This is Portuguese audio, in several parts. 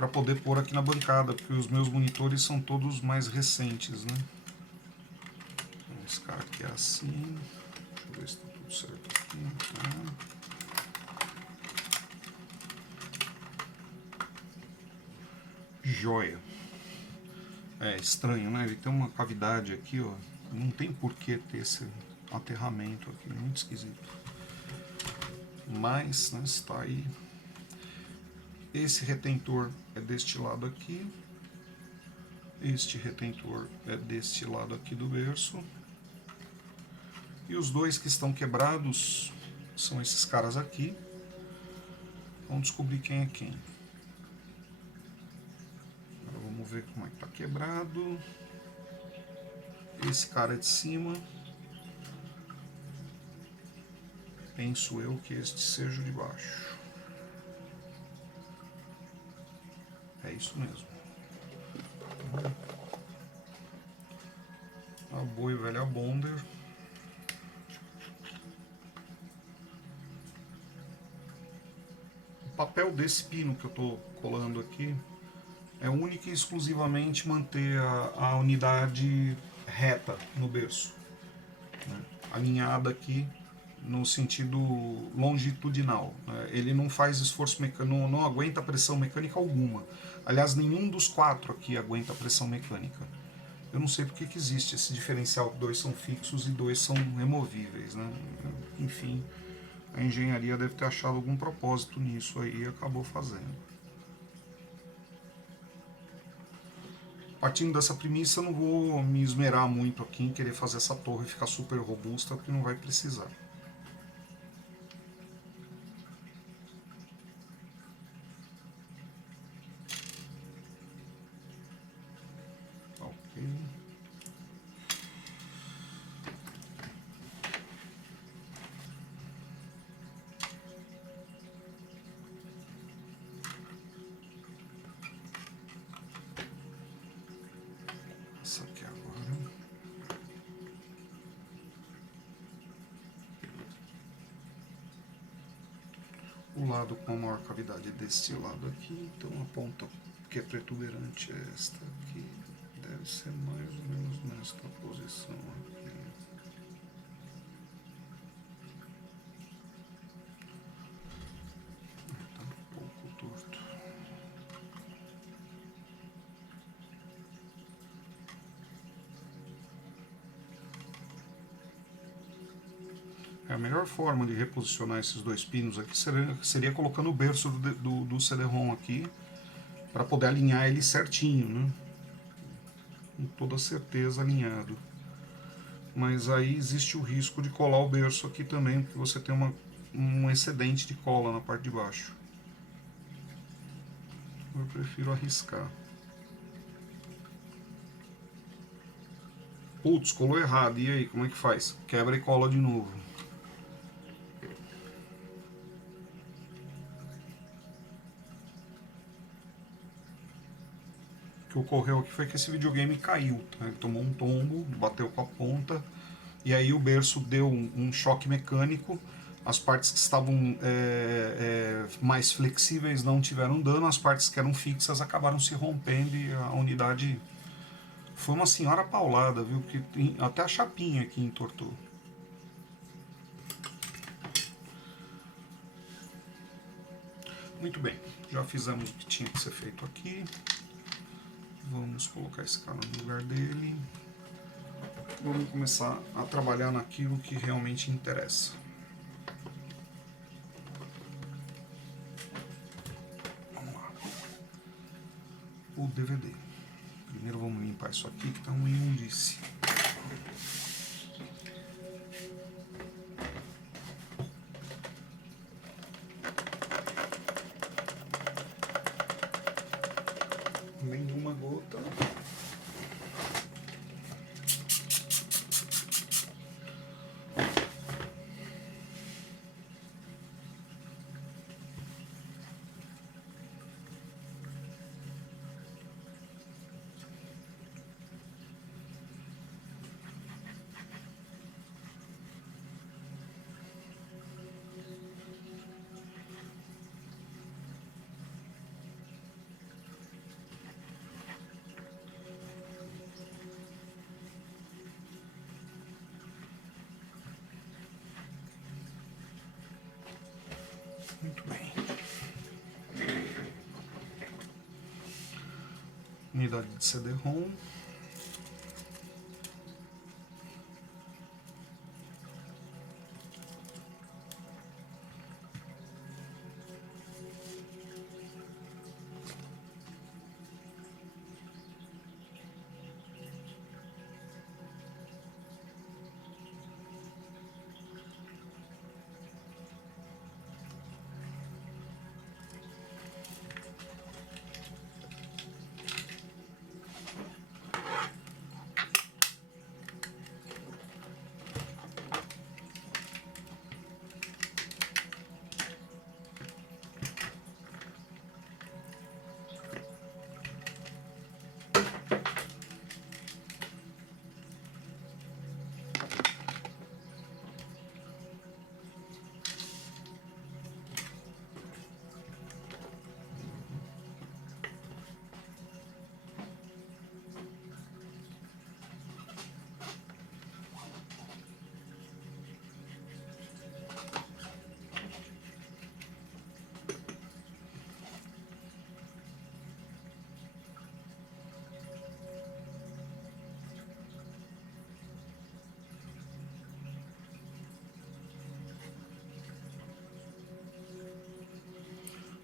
para poder pôr aqui na bancada, porque os meus monitores são todos mais recentes, né? Esse cara aqui é assim. Deixa eu ver se está tudo certo aqui. Tá. Joia. É estranho, né? Ele tem uma cavidade aqui, ó. Não tem por que ter esse aterramento aqui, muito esquisito. Mas, né, está aí. Esse retentor é deste lado aqui. Este retentor é deste lado aqui do berço. E os dois que estão quebrados são esses caras aqui. Vamos descobrir quem é quem. Agora vamos ver como é que está quebrado. Esse cara é de cima. Penso eu que este seja o de baixo. É isso mesmo. A boa e velha Bonder. O papel desse pino que eu estou colando aqui é única e exclusivamente manter a unidade reta no berço, né? Alinhada aqui no sentido longitudinal, né? Ele não faz esforço mecânico, não aguenta pressão mecânica alguma. Aliás, nenhum dos quatro aqui aguenta pressão mecânica. Eu não sei porque que existe esse diferencial que dois são fixos e dois são removíveis, né? Enfim, a engenharia deve ter achado algum propósito nisso aí e acabou fazendo. Partindo dessa premissa, eu não vou me esmerar muito aqui em querer fazer essa torre ficar super robusta, porque não vai precisar. Ok. Essa aqui agora. O lado com a maior cavidade é deste lado aqui, então a ponta que é protuberante é esta aqui. Deve ser mais ou menos nesta posição aqui. Está um pouco torto. A melhor forma de reposicionar esses dois pinos aqui seria colocando o berço do CD-ROM aqui, para poder alinhar ele certinho, né? Com toda certeza alinhado. Mas aí existe o risco de colar o berço aqui também, porque você tem um excedente de cola na parte de baixo. Eu prefiro arriscar. Putz, colou errado, e aí, como é que faz? Quebra e cola de novo. O que ocorreu aqui foi que esse videogame caiu, tá? Ele tomou um tombo, bateu com a ponta, e aí o berço deu um choque mecânico. As partes que estavam mais flexíveis não tiveram dano, as partes que eram fixas acabaram se rompendo e a unidade foi uma senhora paulada, viu? Que até a chapinha aqui entortou. Muito bem, já fizemos o que tinha que ser feito aqui. Vamos colocar esse cara no lugar dele. Vamos começar a trabalhar naquilo que realmente interessa. Vamos lá. O DVD. Primeiro vamos limpar isso aqui que está uma imundície. Nenhuma gota. Muito bem. Unidade de CD-ROM.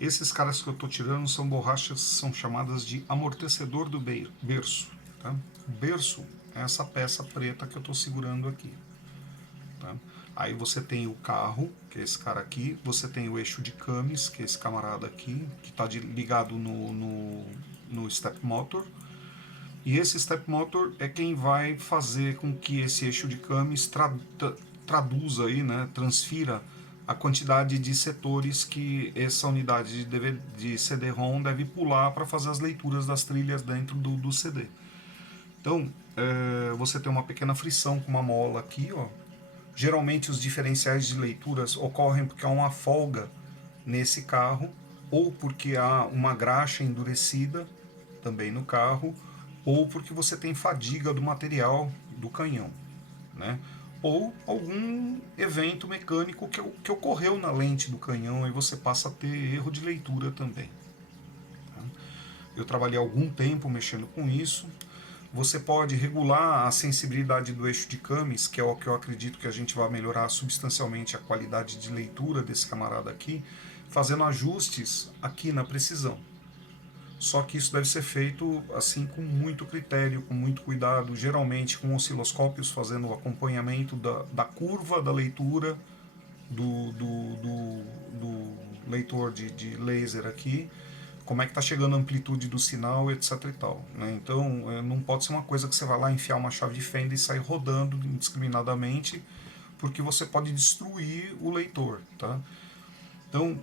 Esses caras que eu estou tirando são borrachas, são chamadas de amortecedor do berço. Tá? O berço é essa peça preta que eu estou segurando aqui. Tá? Aí você tem o carro, que é esse cara aqui, você tem o eixo de camis, que é esse camarada aqui, que está ligado no step motor. E esse step motor é quem vai fazer com que esse eixo de camis traduza aí, né, transfira a quantidade de setores que essa unidade de CD-ROM deve pular para fazer as leituras das trilhas dentro do CD. Então, você tem uma pequena frição com uma mola aqui, ó. Geralmente os diferenciais de leituras ocorrem porque há uma folga nesse carro, ou porque há uma graxa endurecida também no carro, ou porque você tem fadiga do material do canhão, né? Ou algum evento mecânico que ocorreu na lente do canhão e você passa a ter erro de leitura também. Tá? Eu trabalhei algum tempo mexendo com isso. Você pode regular a sensibilidade do eixo de camis, que é o que eu acredito que a gente vai melhorar substancialmente a qualidade de leitura desse camarada aqui, fazendo ajustes aqui na precisão. Só que isso deve ser feito assim com muito critério, com muito cuidado, geralmente com osciloscópios fazendo o acompanhamento da curva da leitura do leitor de laser aqui, como é que está chegando a amplitude do sinal, etc e tal. Né? Então não pode ser uma coisa que você vai lá enfiar uma chave de fenda e sair rodando indiscriminadamente, porque você pode destruir o leitor. Tá? Então,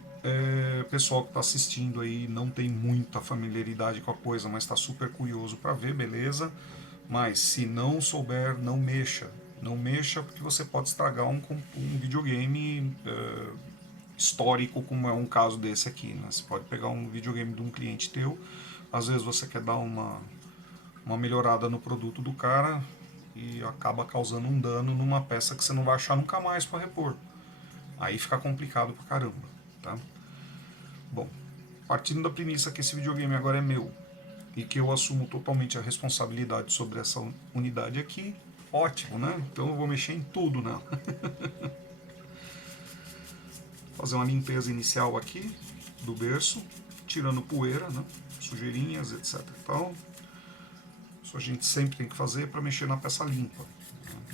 pessoal que está assistindo aí não tem muita familiaridade com a coisa, mas está super curioso para ver, beleza. Mas se não souber, não mexa. Não mexa porque você pode estragar um videogame histórico, como é um caso desse aqui. Né? Você pode pegar um videogame de um cliente teu, às vezes você quer dar uma melhorada no produto do cara e acaba causando um dano numa peça que você não vai achar nunca mais para repor. Aí fica complicado pra caramba. Tá? Bom, partindo da premissa que esse videogame agora é meu e que eu assumo totalmente a responsabilidade sobre essa unidade aqui, ótimo, né? Então eu vou mexer em tudo nela. Fazer uma limpeza inicial aqui do berço, tirando poeira, né? Sujeirinhas, etc e tal. Isso a gente sempre tem que fazer para mexer na peça limpa.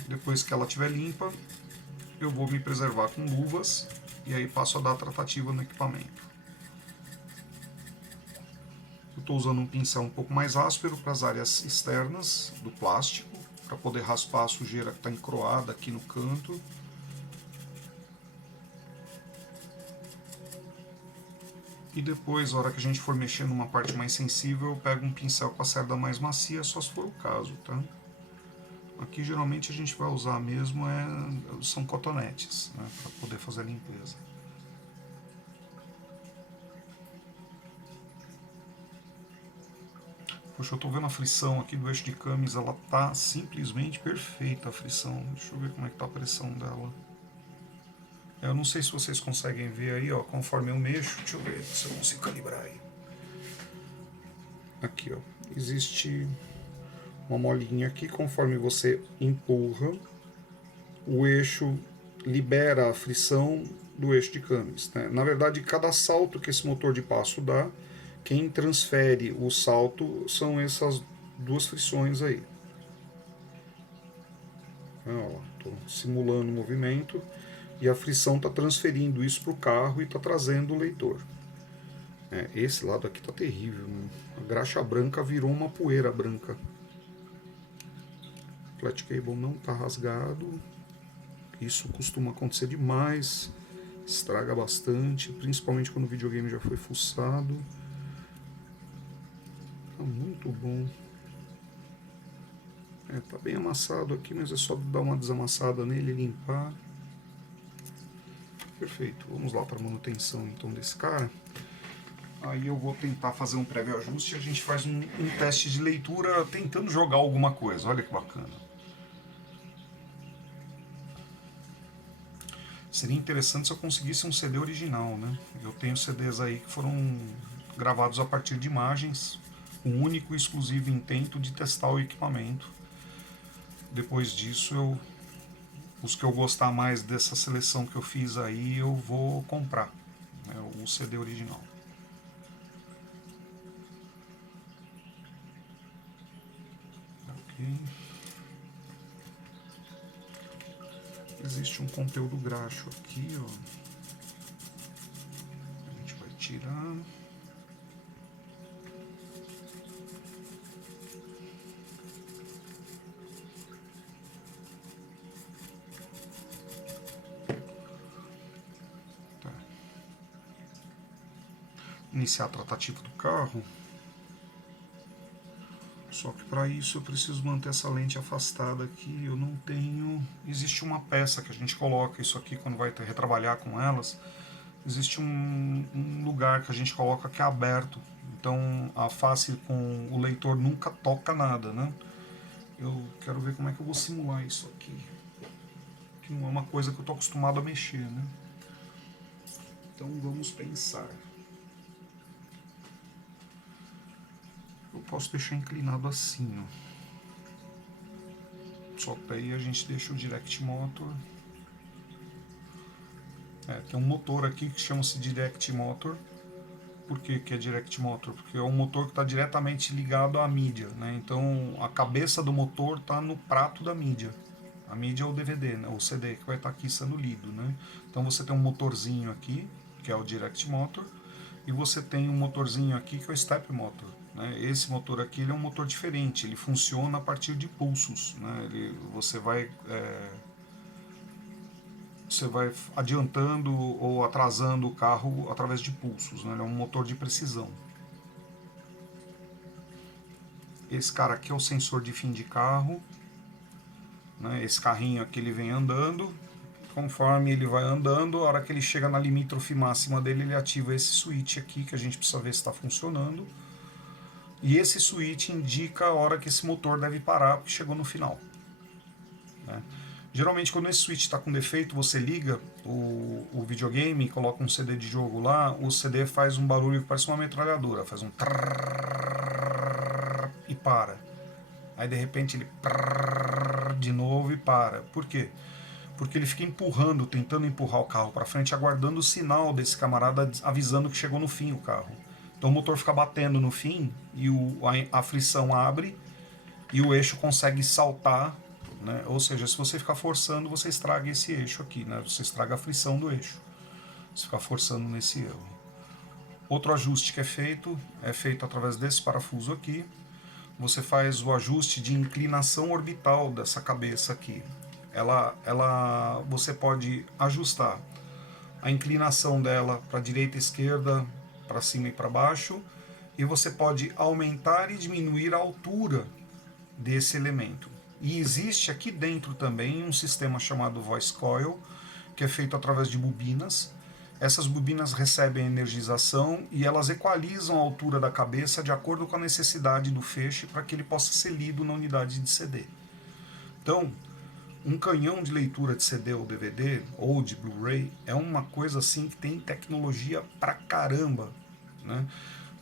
Depois que ela estiver limpa, eu vou me preservar com luvas e aí passo a dar tratativa no equipamento. Eu estou usando um pincel um pouco mais áspero para as áreas externas do plástico, para poder raspar a sujeira que está encroada aqui no canto. E depois, na hora que a gente for mexer numa parte mais sensível, eu pego um pincel com a cerda mais macia, só se for o caso, tá? Aqui geralmente a gente vai usar mesmo são cotonetes, né, para poder fazer a limpeza. Poxa, eu tô vendo a frição aqui do eixo de camis, ela tá simplesmente perfeita a frição. Deixa eu ver como é que tá a pressão dela. Eu não sei se vocês conseguem ver aí, ó, conforme eu mexo. Deixa eu ver se eu consigo calibrar aí. Aqui, ó, existe uma molinha aqui, conforme você empurra, o eixo libera a frição do eixo de Cummins, né? Na verdade, cada salto que esse motor de passo dá, quem transfere o salto são essas duas frições aí. Estou simulando o movimento e a frição está transferindo isso para o carro e está trazendo o leitor. Esse lado aqui está terrível, né? A graxa branca virou uma poeira branca. O flat cable não está rasgado. Isso costuma acontecer demais, estraga bastante, principalmente quando o videogame já foi fuçado. Tá muito bom. Tá bem amassado aqui, mas é só dar uma desamassada nele e limpar. Perfeito, vamos lá para a manutenção então desse cara. Aí eu vou tentar fazer um prévio ajuste e a gente faz um teste de leitura tentando jogar alguma coisa. Olha que bacana. Seria interessante se eu conseguisse um CD original, né? Eu tenho CDs aí que foram gravados a partir de imagens, o único e exclusivo intento de testar o equipamento. Depois disso, os que eu gostar mais dessa seleção que eu fiz aí, eu vou comprar, né, o CD original. Ok. Existe um conteúdo graxo aqui, ó. A gente vai tirar. Tá. Iniciar a tratativa do carro. Só que para isso eu preciso manter essa lente afastada aqui. Eu não tenho. Existe uma peça que a gente coloca isso aqui quando vai retrabalhar com elas. Existe um lugar que a gente coloca que é aberto. Então a face com o leitor nunca toca nada, né? Eu quero ver como é que eu vou simular isso aqui. Que não é uma coisa que eu tô acostumado a mexer, né? Então vamos pensar. Eu posso deixar inclinado assim, ó. Só que aí a gente deixa o Direct Motor. Tem um motor aqui que chama-se Direct Motor. Por que é Direct Motor? Porque é um motor que está diretamente ligado à mídia, né? Então a cabeça do motor está no prato da mídia. A mídia é o DVD, né? O CD que vai estar aqui sendo lido, né? Então você tem um motorzinho aqui, que é o Direct Motor, e você tem um motorzinho aqui que é o Step Motor. Né? Esse motor aqui ele é um motor diferente, ele funciona a partir de pulsos. Né? Você vai adiantando ou atrasando o carro através de pulsos. Né? Ele é um motor de precisão. Esse cara aqui é o sensor de fim de carro. Né? Esse carrinho aqui ele vem andando. Conforme ele vai andando, a hora que ele chega na limítrofe máxima dele, ele ativa esse switch aqui, que a gente precisa ver se está funcionando. E esse switch indica a hora que esse motor deve parar, porque chegou no final. Né? Geralmente, quando esse switch está com defeito, você liga o videogame, coloca um CD de jogo lá, o CD faz um barulho que parece uma metralhadora, faz um trrr e para. Aí de repente ele trrr de novo e para. Por quê? Porque ele fica empurrando, tentando empurrar o carro para frente, aguardando o sinal desse camarada avisando que chegou no fim o carro. Então o motor fica batendo no fim e a frição abre e o eixo consegue saltar. Né? Ou seja, se você ficar forçando, você estraga esse eixo aqui, né? Você estraga a frição do eixo. Se ficar forçando nesse erro. Outro ajuste que é feito através desse parafuso aqui. Você faz o ajuste de inclinação orbital dessa cabeça aqui. Você pode ajustar a inclinação dela para direita e esquerda, para cima e para baixo, e você pode aumentar e diminuir a altura desse elemento. E existe aqui dentro também um sistema chamado Voice Coil, que é feito através de bobinas. Essas bobinas recebem energização e elas equalizam a altura da cabeça de acordo com a necessidade do feixe para que ele possa ser lido na unidade de CD. Então, um canhão de leitura de CD ou DVD, ou de Blu-ray, é uma coisa assim que tem tecnologia pra caramba, né?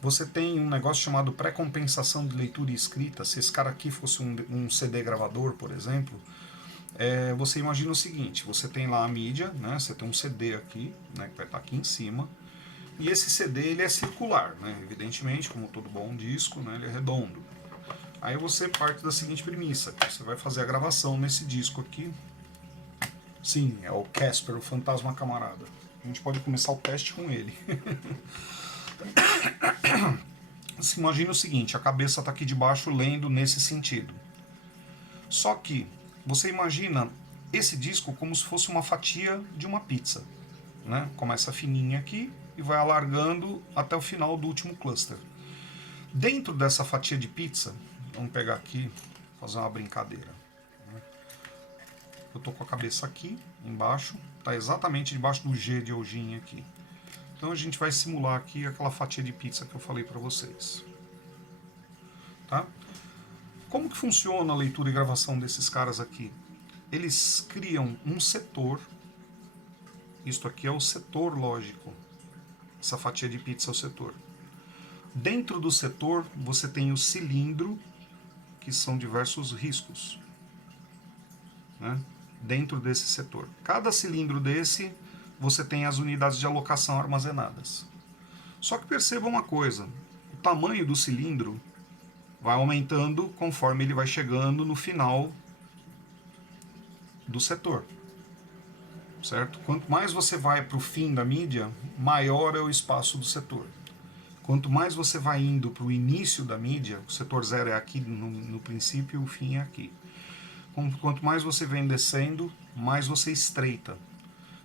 Você tem um negócio chamado pré-compensação de leitura e escrita. Se esse cara aqui fosse um CD gravador, por exemplo, você imagina o seguinte, você tem lá a mídia, né? Você tem um CD aqui, né, que vai estar aqui em cima, e esse CD ele é circular, né? Evidentemente, como todo bom disco, né, ele é redondo. Aí você parte da seguinte premissa, que você vai fazer a gravação nesse disco aqui. Sim, é o Casper, o fantasma camarada. A gente pode começar o teste com ele. Você imagina o seguinte, a cabeça está aqui de baixo lendo nesse sentido. Só que você imagina esse disco como se fosse uma fatia de uma pizza, né? Começa fininha aqui e vai alargando até o final do último cluster. Dentro dessa fatia de pizza, vamos pegar aqui, fazer uma brincadeira. Eu tô com a cabeça aqui embaixo, tá exatamente debaixo do G de Eugene aqui. Então a gente vai simular aqui aquela fatia de pizza que eu falei para vocês. Tá? Como que funciona a leitura e gravação desses caras aqui? Eles criam um setor, isto aqui é o setor lógico, essa fatia de pizza é o setor. Dentro do setor você tem o cilindro, que são diversos riscos, né? Dentro desse setor. Cada cilindro desse você tem as unidades de alocação armazenadas. Só que perceba uma coisa, o tamanho do cilindro vai aumentando conforme ele vai chegando no final do setor, certo? Quanto mais você vai para o fim da mídia, maior é o espaço do setor. Quanto mais você vai indo para o início da mídia, o setor 0 é aqui no princípio e o fim é aqui. Quanto mais você vem descendo, mais você estreita.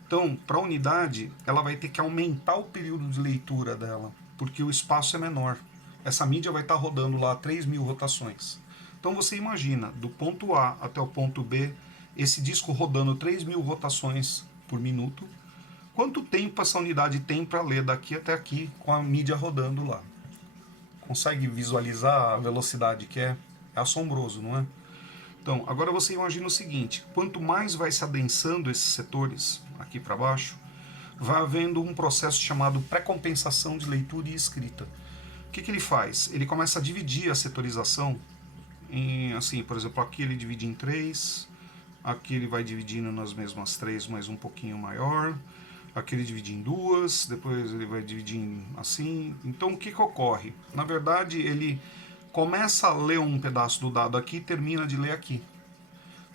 Então, para a unidade, ela vai ter que aumentar o período de leitura dela, porque o espaço é menor. Essa mídia vai estar rodando lá 3.000 rotações. Então você imagina, do ponto A até o ponto B, esse disco rodando 3.000 rotações por minuto. Quanto tempo essa unidade tem para ler daqui até aqui com a mídia rodando lá? Consegue visualizar a velocidade que é? É assombroso, não é? Então, agora você imagina o seguinte, quanto mais vai se adensando esses setores, aqui para baixo, vai havendo um processo chamado pré-compensação de leitura e escrita. O que ele faz? Ele começa a dividir a setorização em, assim, por exemplo, aqui ele divide em 3, aqui ele vai dividindo nas mesmas 3, mas um pouquinho maior, aqui ele divide em 2, depois ele vai dividir assim. Então o que ocorre? Na verdade, ele começa a ler um pedaço do dado aqui e termina de ler aqui.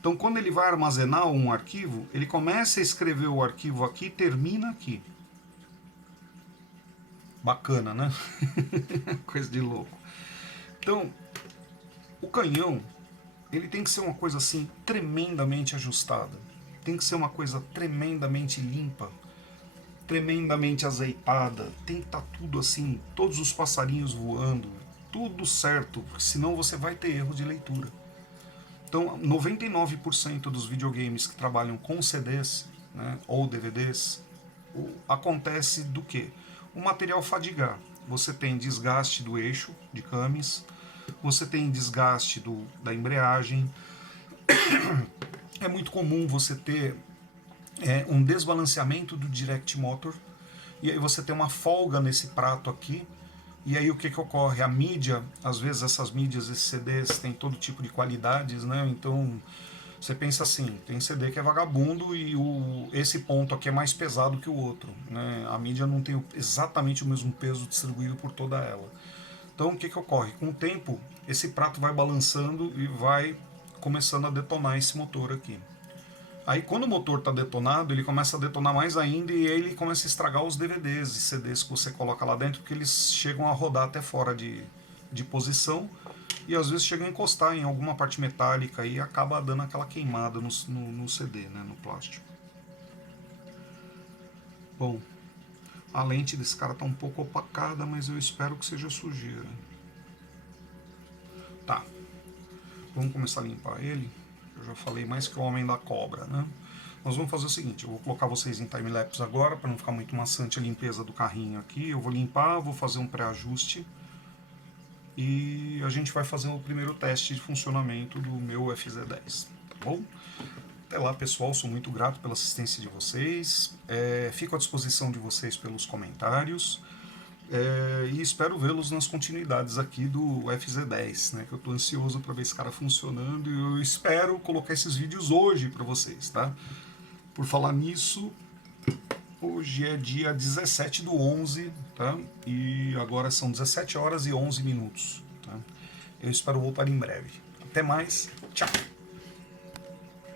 Então, quando ele vai armazenar um arquivo, ele começa a escrever o arquivo aqui e termina aqui. Bacana, né? Coisa de louco. Então, o canhão, ele tem que ser uma coisa assim tremendamente ajustada. Tem que ser uma coisa tremendamente limpa, tremendamente azeitada. Tem que estar tudo assim, todos os passarinhos voando, tudo certo, porque senão você vai ter erro de leitura. Então, 99% dos videogames que trabalham com CDs, né, ou DVDs, acontece do quê? O material fadigar. Você tem desgaste do eixo de camis, você tem desgaste da embreagem. É muito comum você ter um desbalanceamento do direct motor, e aí você tem uma folga nesse prato aqui. E aí o que ocorre? A mídia, às vezes essas mídias, esses CDs têm todo tipo de qualidades, né? Então você pensa assim, tem CD que é vagabundo e esse ponto aqui é mais pesado que o outro, né? A mídia não tem exatamente o mesmo peso distribuído por toda ela. Então o que ocorre? Com o tempo, esse prato vai balançando e vai começando a detonar esse motor aqui. Aí quando o motor está detonado, ele começa a detonar mais ainda e aí ele começa a estragar os DVDs e CDs que você coloca lá dentro, porque eles chegam a rodar até fora de posição e às vezes chegam a encostar em alguma parte metálica e acaba dando aquela queimada no CD, né, no plástico. Bom, a lente desse cara está um pouco opacada, mas eu espero que seja sujeira. Tá, vamos começar a limpar ele. Eu já falei mais que o homem da cobra, né? Nós vamos fazer o seguinte, eu vou colocar vocês em time-lapse agora, para não ficar muito maçante a limpeza do carrinho aqui. Eu vou limpar, vou fazer um pré-ajuste e a gente vai fazer o primeiro teste de funcionamento do meu FZ10, tá bom? Até lá, pessoal, sou muito grato pela assistência de vocês. Fico à disposição de vocês pelos comentários. E espero vê-los nas continuidades aqui do FZ10, né, que eu estou ansioso para ver esse cara funcionando e eu espero colocar esses vídeos hoje para vocês, tá? Por falar nisso, hoje é dia 17/11, tá? E agora são 17 horas e 11 minutos, tá? Eu espero voltar em breve. Até mais, tchau!